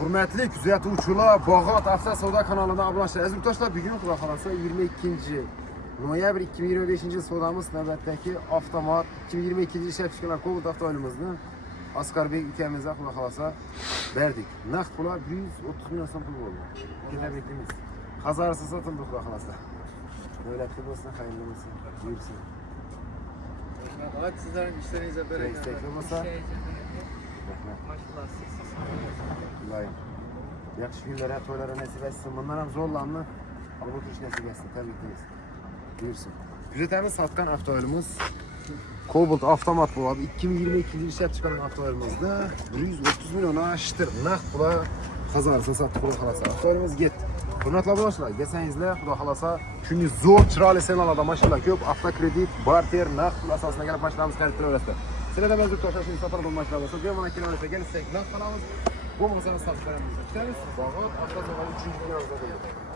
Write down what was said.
Hürmetli kuzatuvchilar, Bog'ot Avtosavdo kanalına abone olun. Aziz yurtdoshlar, bugun Xudo xolasa 22 noyabr 2025 yil savdomiz navbatdagi avtomat 2022 yil ishlab chiqarilgan Cobalt avtomobilimizni Asqarbek ukamizga Xudo xolasa berdik. Naqd pullar 130 million so'm pul bo'ldi. Tabriklaymiz. Hazarsiz sotildi Xudo xolasa. Davlatli bo'lsin, xayrli bo'lsin. Buyursin. Hadi sizlerin işlerinize bereket. Destekli bo'lsa. Maşallah siz. Iloyim. Yaxshi kunlarga, to'ylarga nasib etsin. Bundan ham zo'rlarni albatta o'tirish nasib etsin. Tabriklaymiz. Buyursin. Kuzatamiz satgan avtomobilimiz Cobalt avtomat bo'ladi. 2022 yil ishlab chiqqan avtomobilimizda 130 million ashtir naqd pulga qazarsa sotib Xudo xolasa. Avtomobilimiz get. Hurmatli do'stlar, kelsangizlar, Xudo xolasa, shunday zo'r chiroyli salonlarda mashinalar ko'p, avtokredit, barter, naqd pul asosida kelib mashinalarimizni xarid qilaverasizlar. Sizlardan mazkur to'shashning safar bo'lmashlar bo'lsa, bemalol kilometrga kelsak, naqd qilamiz. Bu bo'lsa sotib beramiz. Ikkitamiz Bog'ot avtozavodi 3-binozda bo'ladi.